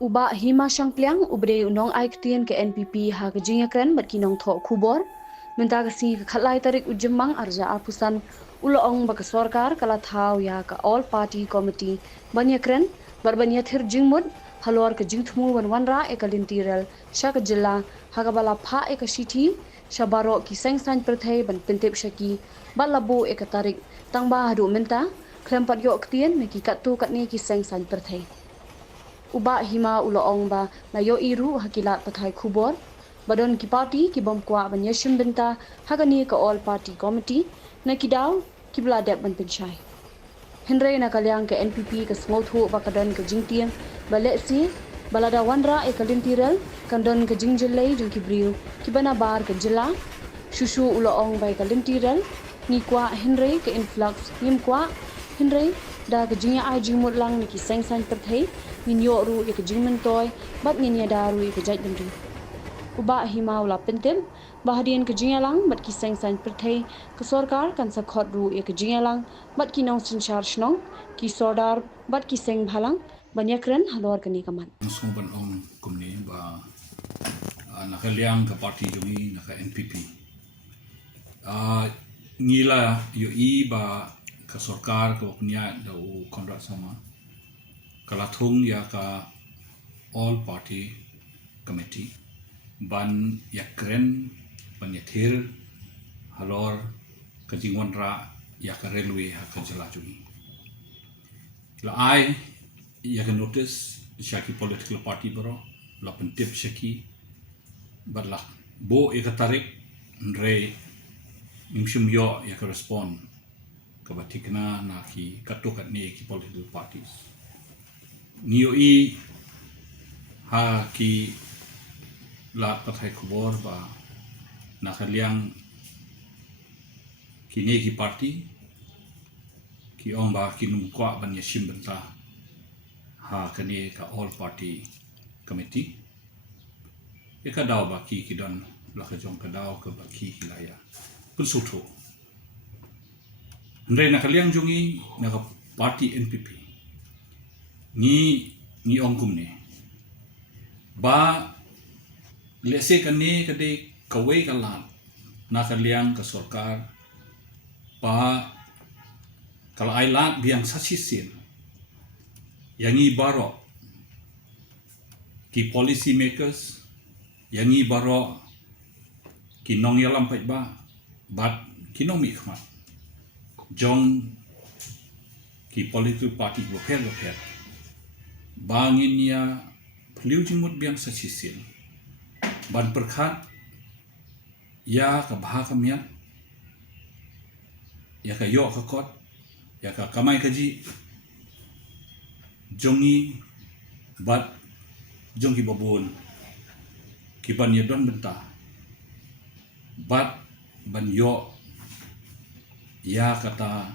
Uba hima sangkliang ubre unong ai ktien ke NPP ha kejinga kren berkinong tho kubor minta kasi khatlai tarik ujemang arja apusan uloong baka sorkar kala thau ya ka all party committee banya kren barbanya thir jingmud halor ke jingthmu wanra ekalintirel shak jilla hagabala pha ekashiti shabaro ki sengsan perthai ban pintip shaki balabu ekatarik tangba hadu minta klempat yo ktien meki katu katni ki sengsan perthai uba hima uloong ba na yo iru hakilat pathai khubor badon ki party ki bom kwa ban yeshim binta hagani ka all party committee na kidaw ki bladep ban pinchai henry na kalyang ke NPP ka smothu ba kadon ka jingtiang bale si balada wanra e kalintirel kandon ka jingjilai jung ki briu ki bana bar ka jila shushu uloong ba kalintirel ni kwa henry ka influx nim kwa henry da ka jingya ai jingmut lang ni ki sengsan perthai min yo ru e ka jingmen toy bat ni daru e ka jaj bendu uba hima ula pentim bahadian ke jingalang bat ki sengsan perthai ke sorkar kan sakhot ru e ke jingalang bat ki nong sinchar shnong ki sordar bat ki seng bhalang banyakren halor kani kaman Sung ban ong kumni ba nakaliang ka party jungi naka NPP ngila yo i ba ka sorkar ka punya da u kontrak sama kalathung ya ka all party committee ban yakren ban yathir halor ka jingwanra ya ka railway ha ka jala jungi la ai ya ka notice shaki political party baro la pentip shaki badla bo ekatarik re nimshum yo ya ka respond ka batikna na ki katokat ni ki political parties niyo i ha ki la pathai khubor ba nakaliang ki ne ki party ki ong ba ki num kwa ban yashim banta ha kani ka all party committee eka daw ba ki don la ka jong ka daw ka ba ki hilaya pun sutho ndre nakaliang jungi na ka party NPP ni ong kumne ba lese kani kade kawai kalan nakaliang ka sorkar pa kalau ailat biang sasisin yang ibaro ki policy makers yang ibaro ki nong yalam pai ba bat ki nong mi khmat jong ki political party local bangin ya peliu jimut biang sasisin ban perkhat ya ka bha kamiat ya ka yo ka kot ya ka kamai kaji jongi bat jongi babun ki ban ya don benta bat ban yo ya kata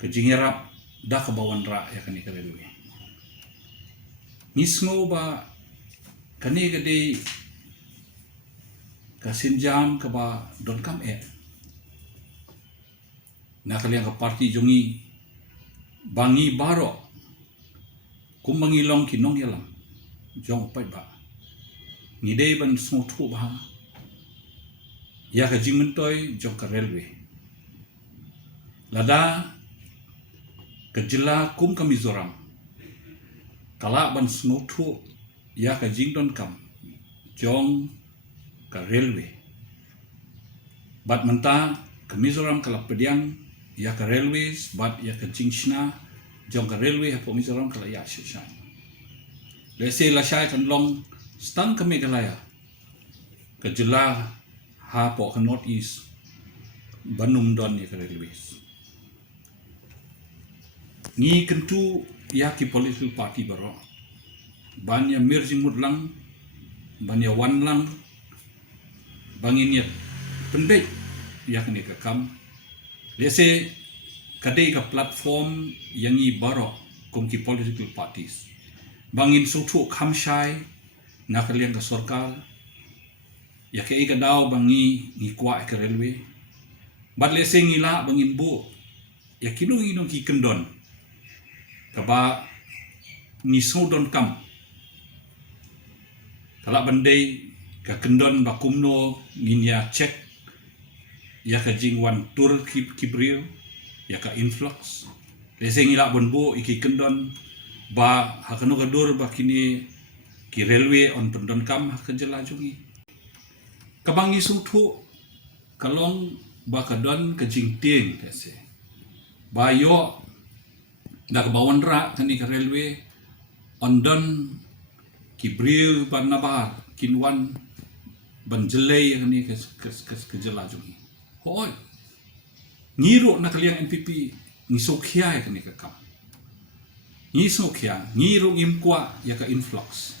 kejingerap dah ke bawan ra ya kani kadelu nisngo ba kani kade kasinjam ka ba don kam nakaliang ka party jongi bangi baro kumbangi long kinong yalam jong pai ba ni dei ban smo thu ba ya ka jingmentoy jong ka railway lada ka jilla kum ka Mizoram kala ban smo thu ya ka jingdon kam jong ka railway bat menta ka Mizoram kala pediang ya ka railways bat ya ka jingshna jong ka railway hapo Mizoram kala ya shisha lese la shai kan long stang ka Meghalaya ka jila ha po ka north east banum don ya ka railways ni kentu ya ki political party baro ban ya merging mudlang ban ya wan lang bangin ya pendek ya kini ka kam lese kadai ka platform yang i baro kum ki political parties bangin sutu khamshai nakaliang ka sorkar ya ke ikadaw bangi ni kwa ka railway bat lese ngila bangin bu ya kinung inung ki kendon kaba ni sodon kam kala bandai ka kendon ba kumno nginya check ya ka jingwan tur kibril ya ka influx lese ngila bonbo iki kendon ba hakano kadur ba kini ki railway on pendon kam hakajala jungi kabangi suthu kalong ba kadon ka jingting kase ba yo da ka bawandra kani ka railway ondon kibril ban nabar kinwan ban jelay kani ka jala jungi hoi ngiro na kaliang NPP ngisokhiya kani ka kam ngisokhiya ngiro ngimkwa ya ka influx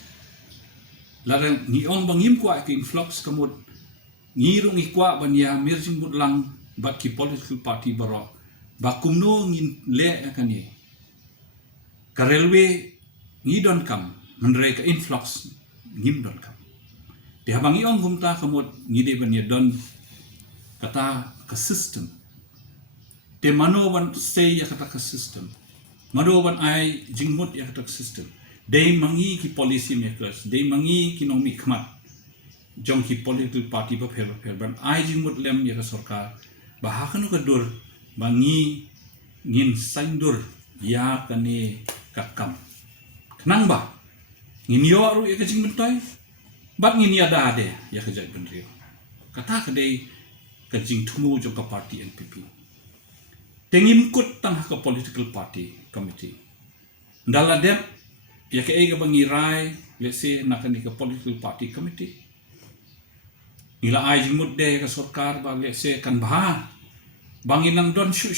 larang ngiong bang ngimkwa ka influx kamud ngiro ngikwa ban ya mirjing budlang bat ki political party baro ba kumno ngin le kani ka railway ngidon kam menrai ka influx ngimdon kam di habang ngiong gumta kamud ngide ban ya don kata ka system te mano ban stay ya kata ka system mano ban ai jingmut ya kata ka system dei mangi ki policy makers dei mangi ki nomi khmat jong ki political party ba pher ban ai jingmut lem ya ka sarkar ba hakanu ka dur bangi ngin saindur ya kane ka kam kenang ba ngin yo ru ya ka jingmut toy bat ngin ya da de ya ka jai ban rio kata ka dei ka jing thumu jong ka party NPP tengim kut tang ka political party committee ndala dem ya ka ega bangirai let's say nakani ka political party committee nila ai jimut de ka sarkar ba let's say kan bah banginang don shu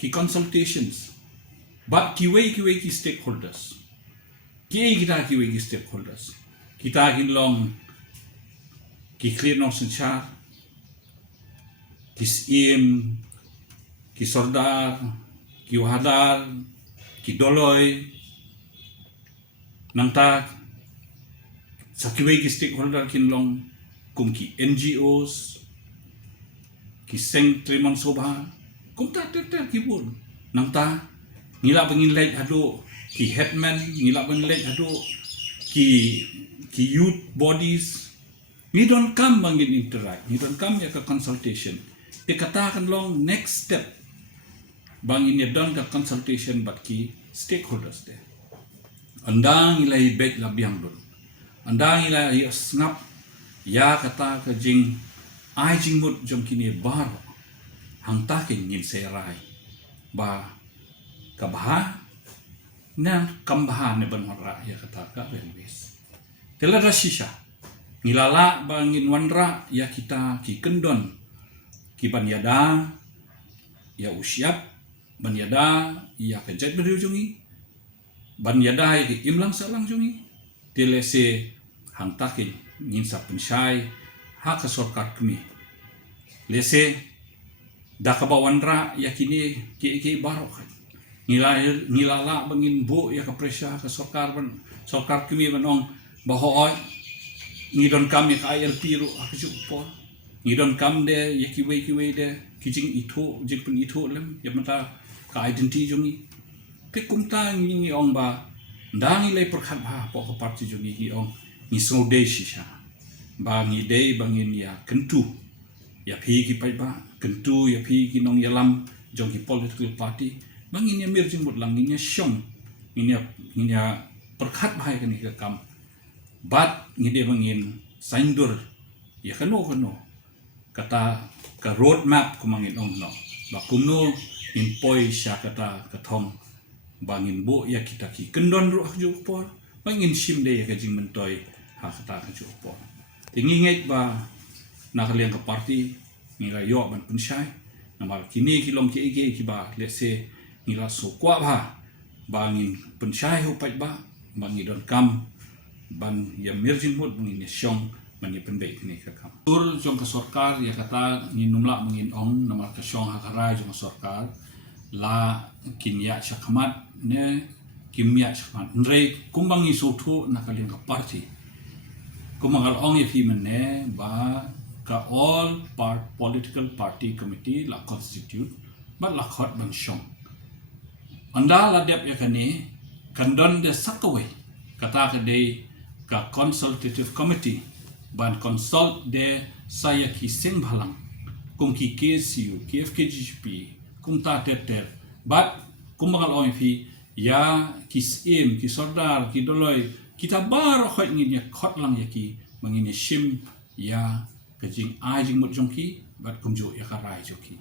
ki consultations but ki stakeholders kita ki stakeholders kita hinlong ki clear nong senchar kis im, ki sordar, ki wahadar, ki doloy, nangta sa kiway ki stakeholder kinlong kum ki NGOs, ki seng trimon sobha, kum ta ki bun, nangta ngila bangin lej hado ki headman, ngila bangin lej hado ki youth bodies, ni don't come bangin interact, ni don't come ya ka consultation. Dikatakan long next step bang ini don ka consultation bat ki stakeholders de andang ilai bet labiang don andang ilai snap ya kata ka jing ai jing mut jom kini bar hang ta kin ngin serai ba ka bah na kambahan ne ban ra ya kata ka railways telada shisha ngilala bangin wanra ya kita ki kendon ki banyada ya usiap banyada ya kejat berujungi banyada ya imlang salang jungi telese hang takin ngin sa pensyai ha ka sarkar kami lese da ka bawandra ya kini ki barok ngilala bangin bu ya ka presya ka sarkar kami banong bahoy ngidon kami ka ILP ru ha ka jupo ngidon kam de ya kiway de kijing itu jing pun itu lem ya mata ka identity jungi pe kumta ngi ong ba ndang ilai perkhat ba po ka parti jungi hi ong ni so de shisha ba ngi de bangin ya kentu ya phi ki pai ba kentu ya phi ki nong yalam jong ki political party bangin ya mir jing mut lang ngi syong ngi ya perkhat ba ka ni ka kam bat ngi de bangin saindur ya kano kata ka road map kumangin ong no ba kumno impoi sya kata katong bangin bo ya kita ki kendon ru ju por bangin sim de ya ka jing mentoy ha kata ka ju por tingingait ba nakaliang ka party ngira yo ban pensyai namal kini kilom ki ki ba let's say ngira so kwa ba bangin pensyai ho pai ba bangin don kam ban ya mirjin mut bangin syong mani pendek ni ka kam tur jong ka sarkar ya kata ni numla mangin ong namar ka syong hakara jong sarkar la kimya syakmat ne kimya syakmat ndre kumbang isu thu nakalin ka party kumangal ong ifi mene ba ka all political party committee la constitute bat lakhot ban shong anda ladep ya kani kandon de sakawai kata ke de ka consultative committee ban consult de saya ki sing bhalang kum ki KCU KFKGP kum ta teter bat kum bangal oi fi ya ki sim ki sordar ki doloi kita bar khot ngin ya khot lang ya ki mangini shim ya kajing ajing mut jongki bat kumjo ya karai joki